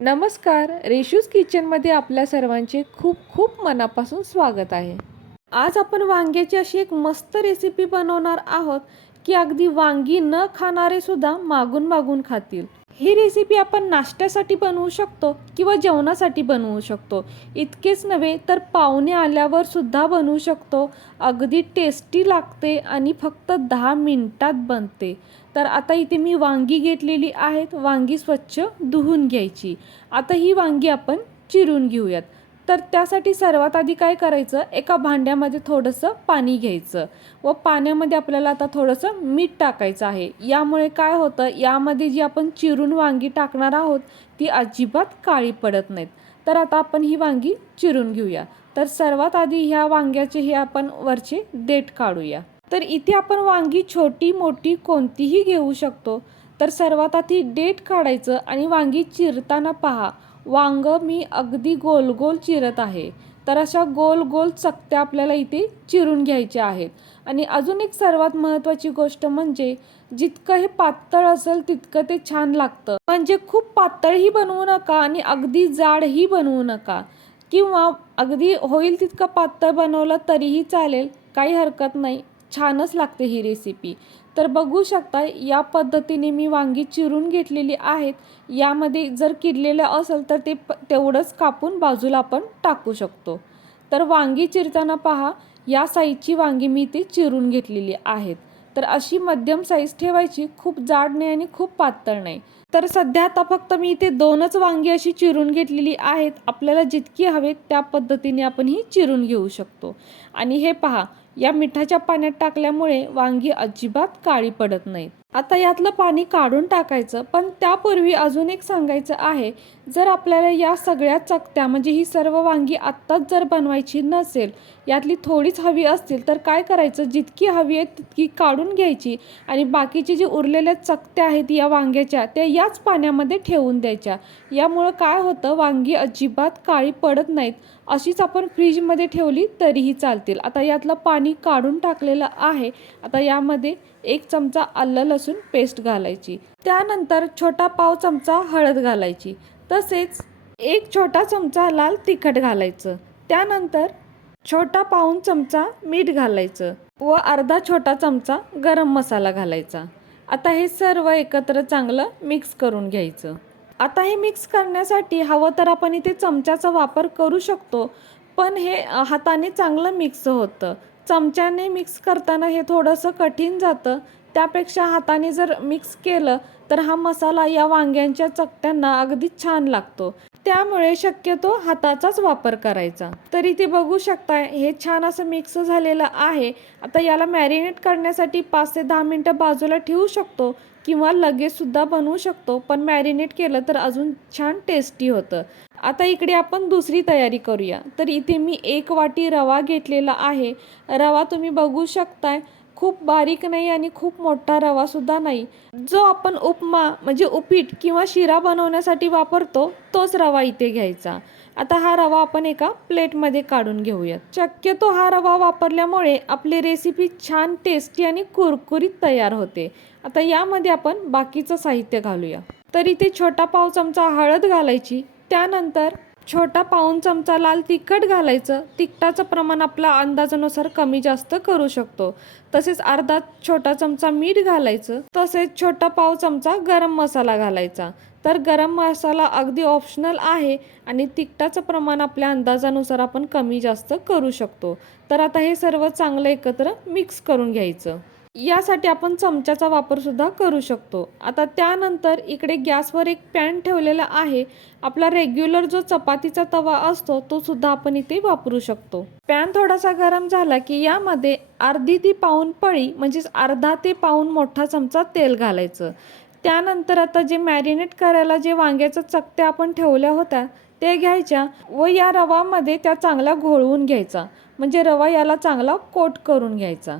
नमस्कार रेशूज किचनमध्ये आपल्या सर्वांचे खूप खूप मनापासून स्वागत आहे. आज आपण वांग्याची अशी एक मस्त रेसिपी बनवणार आहोत की अगदी वांगी न खाणारे सुद्धा मागून मागून खातील. ही रेसिपी आपण नाश्त्यासाठी बनवू शकतो किंवा जेवणासाठी बनवू शकतो. इतकेच नव्हे तर पाहुणे आल्यावर सुद्धा बनवू शकतो. अगदी टेस्टी लागते आणि फक्त दहा मिनटात बनते. तर आता इथे मी वांगी घेतलेली आहेत. वांगी स्वच्छ धुवून घ्यायची. आता ही वांगी आपण चिरून घेऊयात. तर त्यासाठी सर्वात आधी काय करायचं? एका भांड्यामध्ये थोडंसं पाणी घ्यायचं. व पाण्यामध्ये आपल्याला आता थोडंसं मीठ टाकायचं आहे. यामुळे काय होतं? यामध्ये जी आपण चिरून वांगी टाकणार आहोत ती अजिबात काळी पडत नाहीत. तर आता आपण ही वांगी चिरून घेऊया. तर सर्वात आधी ह्या वांग्याचे हे आपण वरचे देठ काढूया. तर इथे आपण वांगी छोटी मोठी कोणतीही घेऊ शकतो. तर सर्वात आधी डेट काढायचं आणि वांगी चिरताना पहा. वांग मी अगदी गोल गोल चिरत आहे. तर अशा गोल गोल चकत्या आपल्याला इथे चिरून घ्यायच्या आहेत. आणि अजून एक सर्वात महत्त्वाची गोष्ट म्हणजे जितकं हे पातळ असेल तितकं ते छान लागतं. म्हणजे खूप पातळही बनवू नका आणि अगदी जाडही बनवू नका. किंवा अगदी होईल तितकं पातळ बनवलं तरीही चालेल काही हरकत नाही. छानच लागते ही रेसिपी तर बघू शकता या पद्धतीने मी वांगी चिरून घेतलेली आहेत. यामध्ये जर किडलेलं असेल तर ते प तेवढंच कापून बाजूला आपण टाकू शकतो. तर वांगी चिरताना पहा या साईजची वांगी मी ते चिरून घेतलेली आहेत. तर अशी मध्यम साईज ठेवायची खूप जाड नाही आणि खूप पातळ नाही. तर सध्या आता फक्त मी इथे दोनच वांगी अशी चिरून घेतलेली आहेत. आपल्याला जितकी हवेत त्या पद्धतीने आपण ही चिरून घेऊ शकतो. आणि हे पहा या मिठाच्या पाण्यात टाकल्यामुळे वांगी अजिबात काळी पडत नाहीत. आता यातलं पाणी काढून टाकायचं पण त्यापूर्वी अजून एक सांगायचं आहे जर आपल्याला या सगळ्या चकत्या म्हणजे ही सर्व वांगी आत्ताच जर बनवायची नसेल यातली थोडीच हवी असतील तर काय करायचं? जितकी हवी आहे तितकी काढून घ्यायची आणि बाकीचे जे उरलेल्या चकत्या आहेत या वांग्याच्या त्या याच पाण्यामध्ये ठेवून द्यायच्या. यामुळं काय होतं? वांगी अजिबात काळी पडत नाहीत. अशीच आपण फ्रीजमध्ये ठेवली तरीही चालतील. आता यातलं पाणी काढून टाकलेलं आहे. आता यामध्ये एक चमचा आलं लसूण पेस्ट घालायची. त्यानंतर छोटा पाव चमचा हळद घालायची. तसेच एक छोटा चमचा लाल तिखट घालायचं. त्यानंतर छोटा पाऊन चमचा मीठ घालायचं व अर्धा छोटा चमचा गरम मसाला घालायचा. आता हे सर्व एकत्र चांगलं मिक्स करून घ्यायचं. आता हे मिक्स करण्यासाठी हवं तर आपण इथे चमच्याचा वापर करू शकतो पण हे हाताने चांगलं मिक्स होतं. चमच्याने मिक्स करताना हे थोडंसं कठीण जातं. त्यापेक्षा हाताने जर मिक्स केलं तर हा मसाला या वांग्यांच्या चकत्यांना अगदी छान लागतो. त्यामुळे शक्यतो हाताचाच वापर करायचा. तर इथे बघू शकताय हे छान असं मिक्स झालेलं आहे. आता याला मॅरिनेट करण्यासाठी पाच ते दहा मिनटं बाजूला ठेवू शकतो किंवा लगेचसुद्धा बनवू शकतो. पण मॅरिनेट केलं तर अजून छान टेस्टी होतं. आता इकडे आपण दुसरी तयारी करूया. तर इथे मी एक वाटी रवा घेतलेला आहे. रवा तुम्ही बघू शकताय खूप बारीक नाही आणि खूप मोठा रवासुद्धा नाही. जो आपण उपमा म्हणजे उपीट किंवा शिरा बनवण्यासाठी वापरतो तोच रवा इथे घ्यायचा. आता हा रवा आपण एका प्लेटमध्ये काढून घेऊयात. शक्यतो हा रवा वापरल्यामुळे आपली रेसिपी छान टेस्टी आणि कुरकुरीत तयार होते. आता यामध्ये आपण बाकीचं साहित्य घालूया. तर इथे छोटा पाव चमचा हळद घालायची. त्यानंतर छोटा पाऊन चमचा लाल तिखट घालायचं. तिखटाचं प्रमाण आपल्या अंदाजानुसार कमी जास्त करू शकतो. तसेच अर्धा छोटा चमचा मीठ घालायचं. तसेच छोटा पाव चमचा गरम मसाला घालायचा. तर गरम मसाला अगदी ऑप्शनल आहे आणि तिखटाचं प्रमाण आपल्या अंदाजानुसार आपण कमी जास्त करू शकतो. तर आता हे सर्व चांगलं एकत्र मिक्स करून घ्यायचं. यासाठी आपण चमच्याचा वापरसुद्धा करू शकतो. आता त्यानंतर इकडे गॅसवर एक पॅन ठेवलेला आहे. आपला रेग्युलर जो चपातीचा तवा असतो तो सुद्धा आपण इथे वापरू शकतो. पॅन थोडासा गरम झाला की यामध्ये अर्धी ती पाऊन पळी म्हणजेच अर्धा ते पाऊन मोठा चमचा तेल घालायचं. त्यानंतर आता जे मॅरिनेट करायला जे वांग्याच्या चकत्या आपण ठेवल्या होत्या ते घ्यायच्या व या रवामध्ये त्या चांगल्या घोळवून घ्यायचा. म्हणजे रवा याला चांगला कोट करून घ्यायचा.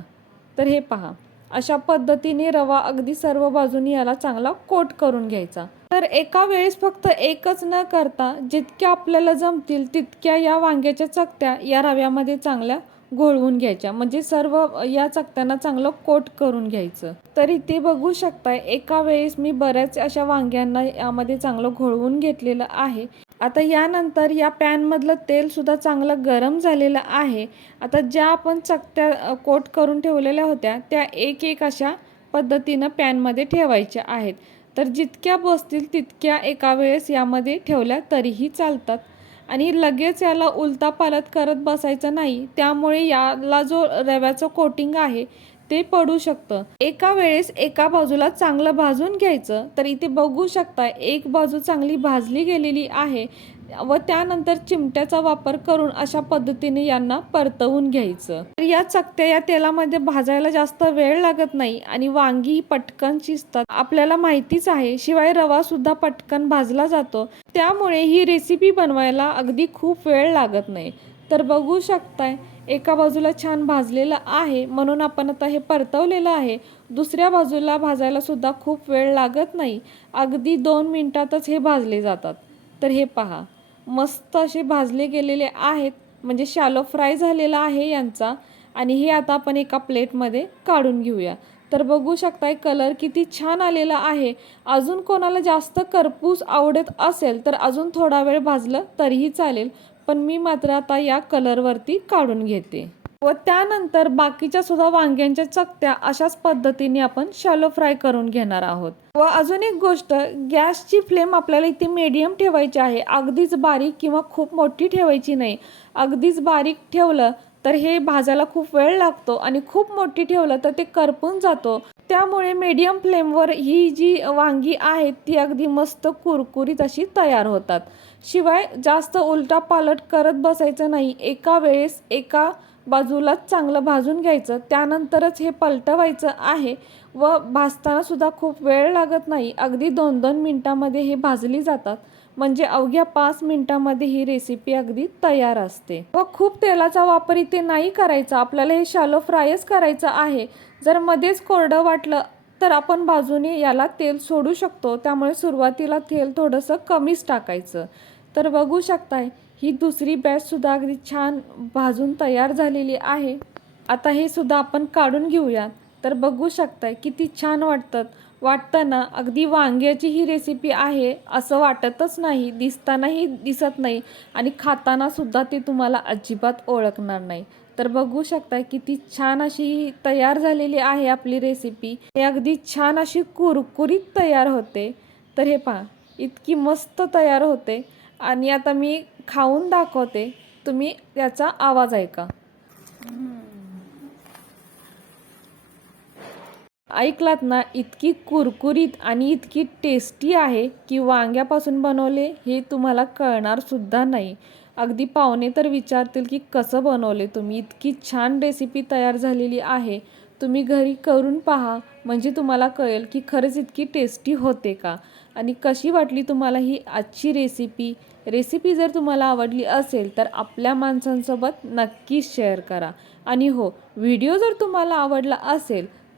तर हे पहा. अशा पद्धतीने रवा अगदी सर्व बाजूनी याला चांगला कोट करून घ्यायचा. तर एका वेळेस फक्त एकच न करता जितक्या आपल्याला जमतील तितक्या या वांग्याच्या चकत्या या रव्यामध्ये चांगल्या घोळवून घ्यायच्या. म्हणजे सर्व या चकत्यांना चांगलं कोट करून घ्यायचं. तर इथे बघू शकताय एका वेळेस मी बऱ्याच अशा वांग्यांना यामध्ये चांगलं घोळवून घेतलेलं आहे. आता यानंतर या पॅनमधलं तेलसुद्धा चांगलं गरम झालेलं आहे. आता ज्या आपण चकत्या कोट करून ठेवलेल्या होत्या त्या एक एक अशा पद्धतीनं पॅनमध्ये ठेवायच्या आहेत. तर जितक्या बसतील तितक्या एका वेळेस यामध्ये ठेवल्या तरीही चालतात. आणि लगेच याला उलता पालत करत बसायचं नाही त्यामुळे याला जो रव्याचं कोटिंग आहे ते पडू शकतं. एका वेळेस एका बाजूला चांगलं भाजून घ्यायचं तर इथे बघू शकता एक बाजू चांगली भाजली गेलेली आहे व त्यानंतर चिमट्याचा वापर करून अशा पद्धतीने यांना परतवून घ्यायचं. तर या चकत्या या तेलामध्ये भाजायला जास्त वेळ लागत नाही आणि वांगी ही पटकन शिजतात. आपल्याला माहितीच आहे शिवाय रवा सुद्धा पटकन भाजला जातो. त्यामुळे ही रेसिपी बनवायला अगदी खूप वेळ लागत नाही. तर बघू शकताय एका बाजूला छान भाजलेलं आहे म्हणून आपण आता हे परतवलेलं आहे. दुसऱ्या बाजूला भाजायला सुद्धा खूप वेळ लागत नाही. अगदी दोन मिनटातच हे भाजले जातात. तर हे पहा. मस्त असे भाजले गेलेले आहेत. म्हणजे शॅलो फ्राय झालेला आहे यांचा. आणि हे आता आपण एका प्लेटमध्ये काढून घेऊया. तर बघू शकताय कलर किती छान आलेला आहे. अजून कोणाला जास्त करपूस आवडत असेल तर अजून थोडा वेळ भाजलं तरीही चालेल. पण मी मात्र आता या कलरवरती काढून घेते. व त्यानंतर बाकीच्या सुद्धा वांग्यांच्या चकत्या अशाच पद्धतीने आपण शॅलो फ्राय करून घेणार आहोत. व अजून एक गोष्ट गॅसची फ्लेम आपल्याला इथे मीडियम ठेवायची आहे. अगदीच बारीक किंवा खूप मोठी ठेवायची नाही. अगदीच बारीक ठेवलं तर हे भाजायला खूप वेळ लागतो आणि खूप मोठी ठेवलं तर ते करपून जातो. त्यामुळे मीडियम फ्लेमवर ही जी वांगी आहेत ती अगदी मस्त कुरकुरीत अशी तयार होतात. शिवाय जास्त उलटा पालट करत बसायचं नाही. एका वेळेस एका बाजूलाच चांगलं भाजून घ्यायचं त्यानंतरच हे पलटवायचं आहे व भाजतानासुद्धा खूप वेळ लागत नाही. अगदी दोन दोन मिनटामध्ये हे भाजली जातात. म्हणजे अवघ्या पाच मिनिटामध्ये ही रेसिपी अगदी तयार असते. व खूप तेलाचा वापर इथे नाही करायचा. आपल्याला हे शालो फ्रायच करायचं आहे. जर मध्येच कोरडं वाटलं तर आपण बाजूने याला तेल सोडू शकतो. त्यामुळे सुरुवातीला तेल थोडंसं कमीच टाकायचं. तर बघू शकताय ही दुसरी बॅचसुद्धा अगदी छान भाजून तयार झालेली आहे. आता हे सुद्धा आपण काढून घेऊयात. तर बघू शकताय किती छान वाटतात वाटताना अगदी वांग्याची ही रेसिपी आहे असं वाटतच नाही दिसतानाही दिसत नाही आणि खाताना सुद्धा तुम्हाला अजिबात ओळखणार नाही. तर बघू शकता किती छान अशी ही तयार झालेली आहे आपली रेसिपी हे अगदी छान अशी कुरकुरीत तयार होते. तर हे पहा इतकी मस्त तयार होते. आणि आता मी खाऊन दाखवते. तुम्ही त्याचा आवाज ऐका. ऐकलात ना इतकी कुरकुरीत आणि इतकी टेस्टी आहे की वांग्यापासून बनवले हे तुम्हाला कळणारसुद्धा नाही. अगदी पाहुणे तर विचारतील की कसं बनवले तुम्ही? इतकी छान रेसिपी तयार झालेली आहे. तुम्ही घरी करून पहा. म्हणजे तुम्हाला कळेल की खरंच इतकी टेस्टी होते का? आणि कशी वाटली तुम्हाला ही आजची रेसिपी रेसिपी जर तुम्हाला आवडली असेल तर आपल्या माणसांसोबत नक्कीच शेअर करा. आणि हो व्हिडिओ जर तुम्हाला आवडला असेल